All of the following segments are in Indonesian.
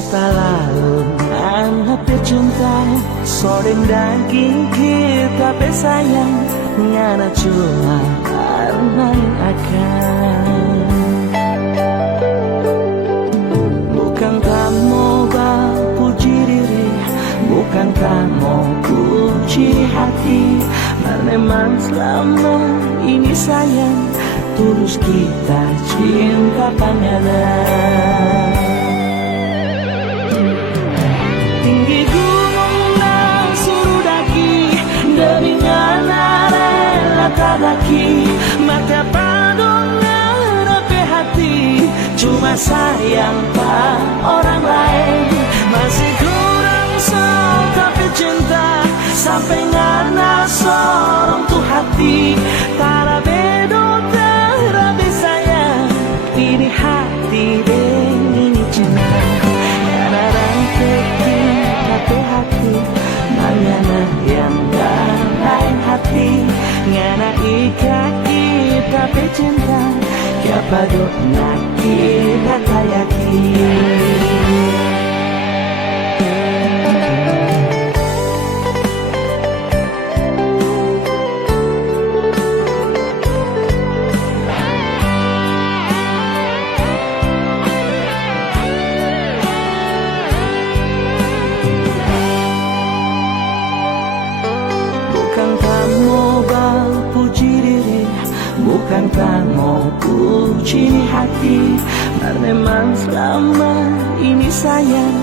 lalu anak cinta soreng daging kita bersayang ngana cuma karena akan bukan kamu puji diri, bukan kamu puji hati. Memang selama ini sayang tulus kita cinta panjang. Tinggi gunung dan suruh daki demi ngana rela tadaki, maka padongan api hati cuma sayang pak orang lain. Masih kurang sok tapi cinta sampai ngana sorong tuh hati. Tara bedo tara besayang ini hati deng ini cinta. Ngana ranteki tapi hati mangana yang lain hati. Ngana ikaki tapi cinta siapa dok nak kita kayaki. Bukan kamu puji hati, memang selama ini sayang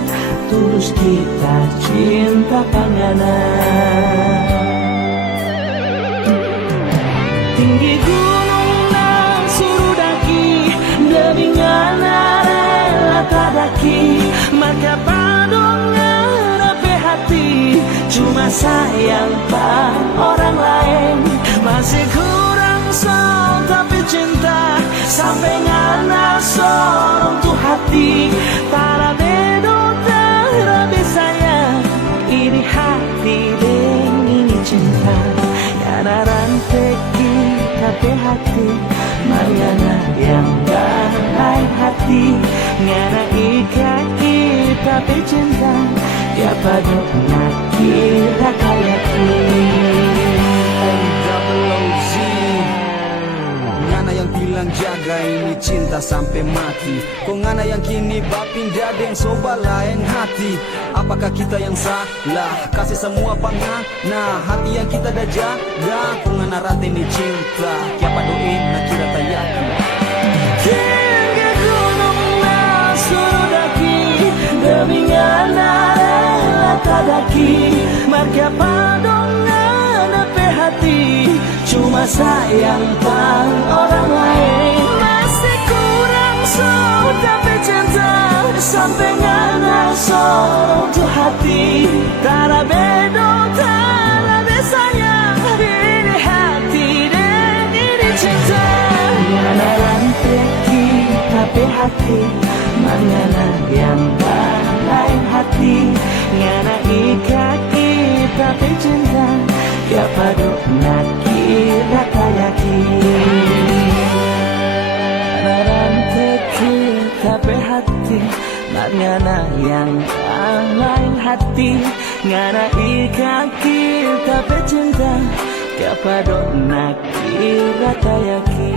tulus kita cinta panjang. Tinggi gunung dan suruh daki demi ngana rela tadaki, maka padongan api hati cuma sayang pak orang lain. Masih kurang sok tapi cinta sampai ngana sorong tuh hati. Tara bedo tara besayang ini hati deng ini cinta. Ngana ranteki tapi hati mangana yang lain hati. Ngana ikaki tapi cinta siapa dok nak kita kayaki. Ngana yang bilang jaga ini cinta sampai mati. Kok ngana yang kini bapindah deng soba lain hati. Apakah kita yang salah kasih semua pangan? Nah hati yang kita dah jaga. Kok ngana rata ini cinta kiapa doin nak kira tayaki. Tinggi gunung dan suruh daki demi ngana rela tadaki, maka padongan api hati cuma sayang pang orang lain. Masih kurang sok tapi cinta sampai ngana sorong tuh hati. Tara bedo tara besayang ini hati dan ini cinta. Ngana ranteki tapi hati mangana yang lain hati. Ngana ikaki tapi cinta siapa dok nak kita kayaki. Ranteki tapi hati mangana yang lain hati. Ngana ikaki tapi cinta siapa dok nak kita kayaki.